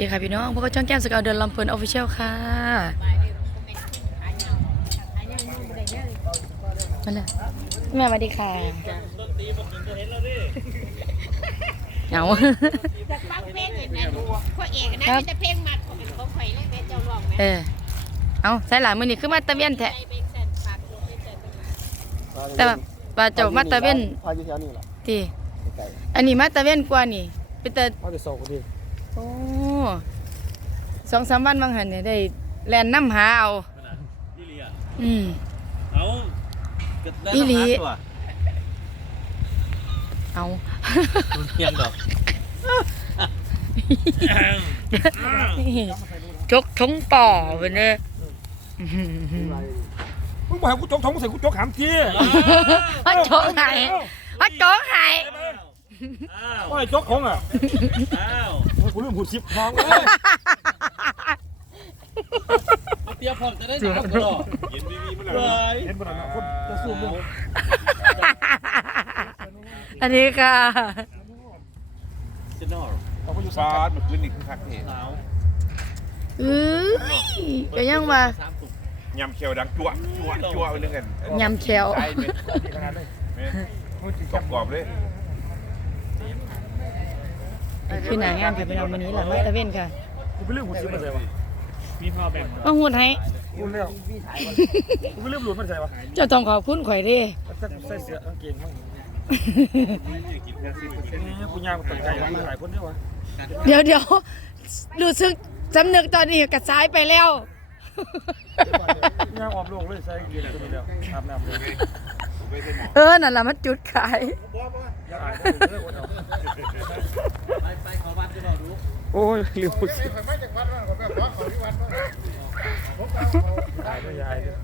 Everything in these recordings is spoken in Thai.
ดีค่ะพี่น้องพวกก็ช่องแก้มสกาวเดินลำเพลินออฟฟิเชียลค่ะมาเลยแม่สวัสดีค่ะเหงาจะฟังเพลงเลยนะพ่อเอกนะครับมีแต่เพลงมัดของเขาข่อยเลยแม่เจ้าร้องไหมเออเอาใส่หลายมือนี่คือมาตะเวียนแทะใจเพลงแสนฝากตัวเพลงแสนแต่ว่าปลาเจ้ามาตะเวียนพาอยู่แถวนี้แหละที่ไกลอันนี้มาตะเวียนกว่านี่เป็นแต่ๆพาไปส่งก็ดีโอ้ สองสามวันบางหันเนี่ยได้แลนน้ำหาเอา อีหลีอะอืม เอาก็ได้อีหลีตัวเอาเพียงดอกจกทงป่อเป็นเนี่ยมึงบอกให้กูจกท้องมึงใส่กูจกหามทีฮัดจกไห้ฮัดจกไห้อ้าว ว่าไอ้จกของอะ อ้าว กูลืมหูสิบทองเลยเตรียมพร้อมจะได้หนาวตลอดเห็นวีวีมันเลยเห็นบ่ล่ะนะคนจะสู้มึงอันนี้ค่ะเซนอร์เอาไปอยู่ซสาอมสมันขึ้นนี่คือคักเทศหนาวเอ้ยก็ยังว่าสามตุกยำเขียวดังจั่วจั่วจั่วไปเรื่องกันยำแขวใช่เม็ดขนาดเลยเม็ดกรอบกรอบๆเลย คือหนางานค่ะพี่น้องวันนี้หลังมาตะเวนค่ะกูไปลืมหูสิบมันใส่วะมาหุ่นให้กูแล้วกูไปลืมหลุดมันใส่วะเจ้าต้องขอบคุณข่อยเดิใส่เสื้อกางเกงมั่งนี่กูย่างตัดไก่มาหลายคนเนี่ยวะเดี๋ยวเดี๋ยวรู้สึกสำนึกตอนนี้กระซ้ายไปแล้วย่างออมโลกเลยใส่กางเกงตัวนี้แล้วอาบน้ำเลยเออ นั่นแหละมันจุดขาย ย่างอายเลยไปไปขอบ้านจะบอกดูโอ้ยลืมหูสิบตายไม่ยายเลย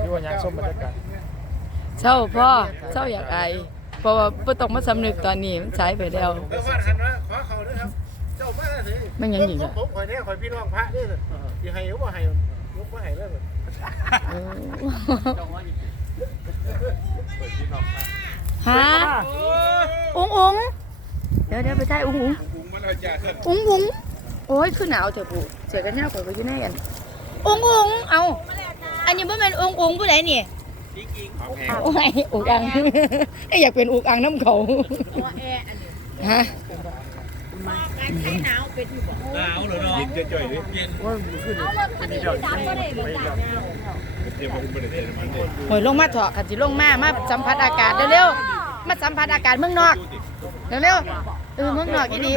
ที่ว่าย่างส้มบรรยากาศเศร้าพ่อเศร้าอยากอายเพราะว่าบ่ต้องมาสำนึกตอนนี้มันสายไปแล้วเจ้าบ้านหันมาขอเขาด้วยครับ เจ้ามาสิมันยังอีกผอะมผมข่อยเนี่ยข่อยพี่น้องพระเนี่ยที่ให้เขาบ่ให้ยกบ่ให้เลยเออฮะอุ้งอุ้งเดี๋ยวเดี๋ยวไปใช่อุ้งอุ้งปรุงมันเอาจ่าขึ้นอุ้งอุ้งโอ้ยคือหนาวเถอะปู่เสียกันแน่ข่อยก็อยู่ในอันอุ้งอุ้งเอา อันนี้บ่แม่นอุ้งอุ้งผู้ใดนี่เอาแพงโอ้ยอุกอังอยากเป็นอุกอังน้ำเขาตัวแอร์อันนี้ฮะมาการใช้หนาวเป็นอยู่บ่หนาวเหรอเนาะยิงจ่อยๆดิเย็นว่ามันขึ้นเป็นเดียวไปอีกแล้วเตรียมมาคุณบริเวณมันเลยหอยลงมาเถอะขันสิลงมามาสัมผัสอากาศเร็วๆมาสัมผัสอากาศเมืองนอกเร็วๆ เออเมืองนอกอีดี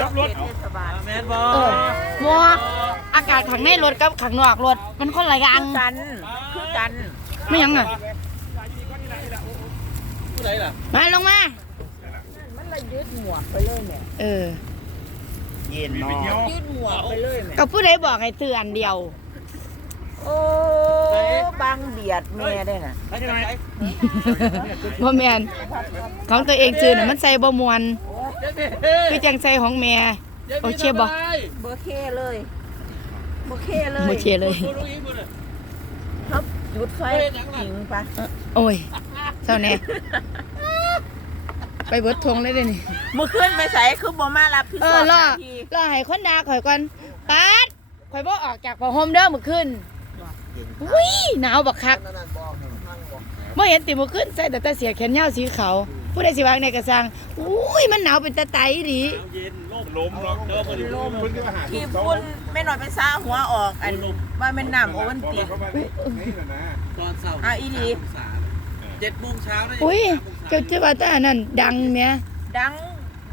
แมนบอเออมัวอากาศข้างในรถกับข้างนอกรถมันคนละอย่างกัน คือกันไม่หยังอะผู้ใดล่ะมาลงมา มันละยืดหมวกไปเลยแม่เออมีไปเที่ยวยืดหมวกไปเลยแม่ก็ผู้ใดบอกให้ซื้ออันเดียว โอ้บางเบียดแม่ได้น่ะไปไหนบ่แม่นของตัวเองซื้อน่ะมันใส่บ่มวน คือจังใส่ของแม่โอเคบ่เบอร์เคเลยเบอร์เคเลยบ่เคเลยครับจุดไฟจริงปะโอ้ยเจ้าแน่ไปเบิดทงเลยเด้อนี่มื้อคืนไปใส่คือบ่มารับผิดเอชออบหรอน้าที่รอให้คนด่าข่อยก่อนป๊าดข่อยบ่ออกจากผ้าห่มเด้อมื้อคืนอุ้ยหนาวบักคักบ่เห็นติมื้อคืนใส่แต่แต่เสียแขนยาวสีขาว ผู้ใดสิวางในกระซังอุ้ยมันหนาวเป็นตะไตดีเย็นล่มล้มล็อกเจอพอดีลมคนก็มาหาที่พุ่นไม่น้อยเป็นซ่าหัวออกอันว่าเป็นน้ำโอวันติกเข้ามานี่นี่นะตอนเสาร์อะอีหลีเจ็ดโมงเช้าได้อุ้ยเจ้าเจ้าว่าแตาอันนั้นดังแหม่ดัง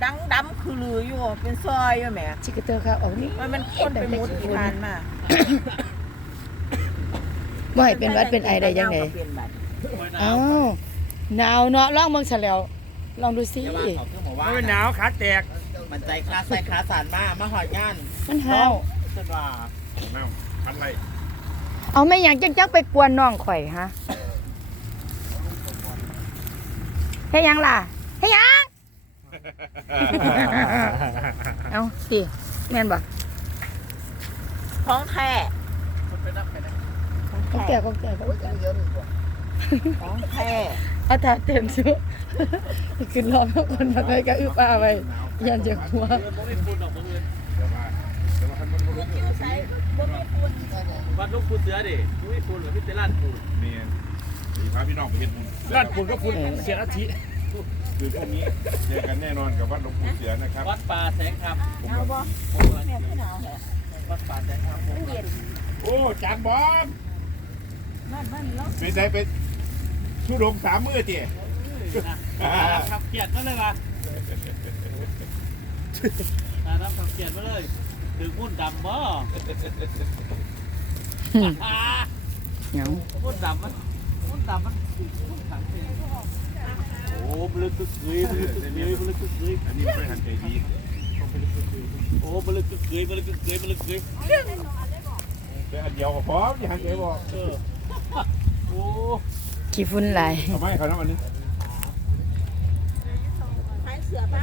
ดังดำคือลืออยู่เป็นซอยอยู่แหมชิกเตอร์ครับออกนี่มันเป็นคนไปมุดที่ผ่านมาบ่ให้เป็นหวัดเป็นไอได้ยังไงเปลี่ยนบัตรเอ้าหนาวเนาะลองเบิ่งซะแล้ว ลองดูสิมันเป็นหนาวขาแตกมันใจคลาสใส่คลาสานมามาหอดงานมันหาวจนว่าน้ำพันไรเอาแม่หยังจังจักไปกวนน้องข่อยฮะเฮ็ดหยังล่ะเฮ็ดหยัง เอาสิแม่นบ่ของแท้ก็แก่ก็แก่ก็แก่ของแท้อาถาเต็มซุขึ้นรอบแล้วคนมาได้ก็อึป้าไปยันเจ็บหัวเดี๋ยวมาเดี๋ยวมาคันมันวัดลูกปูเสือดิมุ้ยปูนหรือพี่เตลันปูนนี่สีพาพี่น้องไปเห็นบุญลาดปุ่นก็ปุ่นเสียอาทิคือพรุ่งนี้เจอกันแน่นอนกับวัดหลวงปู่เสือนะครับ วัดป่าแสงคำเอาบ่แม่พี่หนาวแหละวัดป่าแสงคำมันเย็นโอ้จานบอมนั่นมันแล้วเป็นไงเป็น ทุดงสามมือเจี๋ขับเกียดมาเลยว่ะน้ำขับเกียดมาเลยถึงมุ่นดำบ่หยังมุ่นดำมันมุ่นดำมันมุ่นขังเองโอ้บลึกกึกกึยบลึกกึกกึยบลึกกึกกึยอันนี้ไม่หันใจดีโอ้บลึกกึกกึยบลึกกึกกึยบลึกกึกกึยเป็นอันเดียวก็พร้อมอย่าหันใจบอกเออโอ้ ขี้ฝุ่นหลายเอาไม้เขาน้ำอันนี้ขายเสือปะ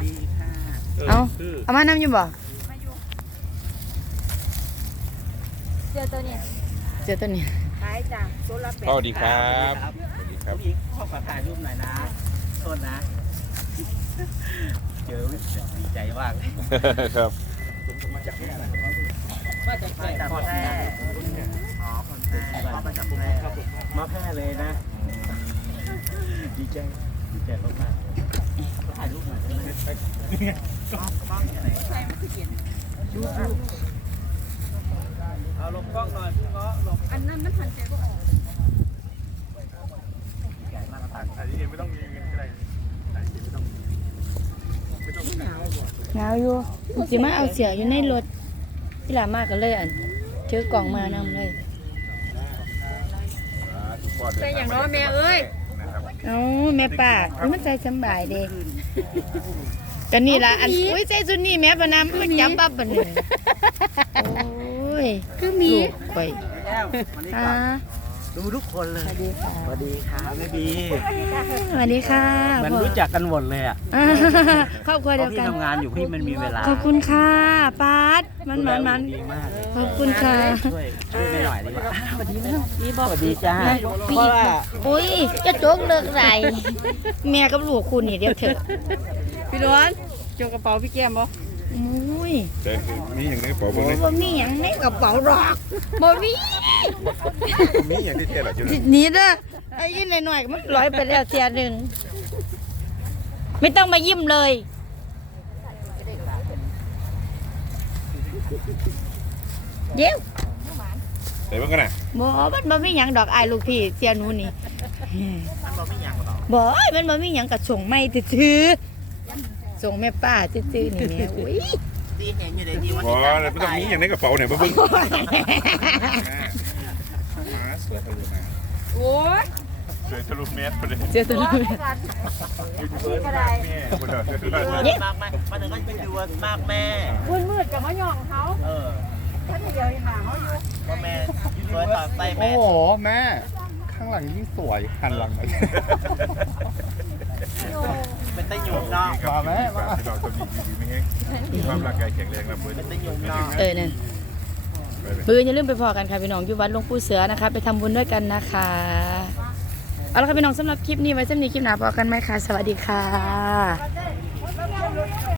เอาเอามานำอยู่บ่เสือตัวนี้เจอตัวนี้ขายจ้ะตัวละแปดสวัสดีครับสวัสดีครับผู้หญิงขอขอถ่ายรูปหน่อยนะโทษนะ เจอดีใจมากครับมาจากแพร่อ๋อคนแพร่มาจากแพร่มาแพร่เลยนะ ดีใจดีใจมากๆถ่ายรูปหน่อยได้ไหมกล้องกล้องไหนเอาลงกล้องหน่อยพี่เงาะลงอันนั้นมันทันใจบ่ออกใหญ่มากครับอันนี้ไม่ต้องยืนก็ได้อันนี้ไม่ต้องหนาวอยู่สิมาเอาเสียอยู่ในรถพี่ลามากก็เลยอันถือกล่องมานำเลยใช่อย่างน้อยแม่เอ้ย เอาแม่ป้าอุ๊ยมันใจสำบายเด้กันนี่ล่ะอันอุ้ยใจสุดนี่แม่ปะนำมันจับปั๊บปะนี่โอ้ยคือมีไปแก้ววันนี้อ่าก่อน ดูทุกคนเลย สวัสดีค่ะสวัสดีค่ะแม่บีสวัสดีค่ะมันพ่อรู้จักกันหมดเลยอะอ่าครอบครัวเพเดียราะวพี่กันทำงานอยู่พี่มันมีเวลาขอบคุณค่ะป้าดมันมันมันดีมากเลยขอบคุณค่ะช่วยช่วยไม่หน่อยดีสวัสดีนะนี่บอกสวัสดีจ้าเพราะว่าอุ้ยจะโจกเลิกไรแม่กับลูกคุณนี่เดี๋ยวเถอะพี่ล้วนโจกระเป๋าพี่แก้มบ่ อุ้ยเดินมีอย่างนี้ปอบนนี้บ่มีหยังในกระเป๋าหรอกบ่มีมีอย่างที่เท่หรอจุดหนี่เด้อไอ้ยิ้มหน่อยๆมันร้อยไปแล้วเทียหนึ่งไม่ต้องมายิ้มเลยเดี๋ยวใส่บ้างกันนะบ่มันบ่มีหยังดอกอายลูกพี่เสียหนูนี่มันบอกไม่ยังหรอกบ่ยมันบ่มีหยังก็ส่งไม่ซื่อๆ ส่งแม่ป้าซื่อๆนี่แม่อุ้ยตีเห็นอยู่ในทีวันอ๋อที่แล้วไม่ต้องมีอย่างในกระเป๋าไหนบ้างมาเสือทะลุมาโอ้ยเสือทะลุเมตรไปเลยเสียตัวเลยยูทูบเบอร์มากแม่คนเดียวมากแม่มันถึงก็เป็นดูมากแม่มืดมืดๆกับมะยองเขาเออท่านเดียวหาเขาอยู่ก็แม่สวยต่อใส่แม่โอ้โหแม่ข้างหลังยิ่งสวยหันหลังมา เป็นตะหยุ่มเนาะมาแม่มาเราจะมีดีไม่แห้งความร่างกายแข็งแรงนะเพื่อนเป็นตะหยุ่มเนาะเออนั่นบืออย่าลืมไปพอกันค่ะพี่น้องอยู่วัดหลวงปู่เสือนะคะ ไปทำบุญด้วยกันนะคะเอาละค่ะพี่น้องสำหรับคลิปนี้ไว้สำหรับคลิปหน้าพอกันไหมคะสวัสดีค่ะ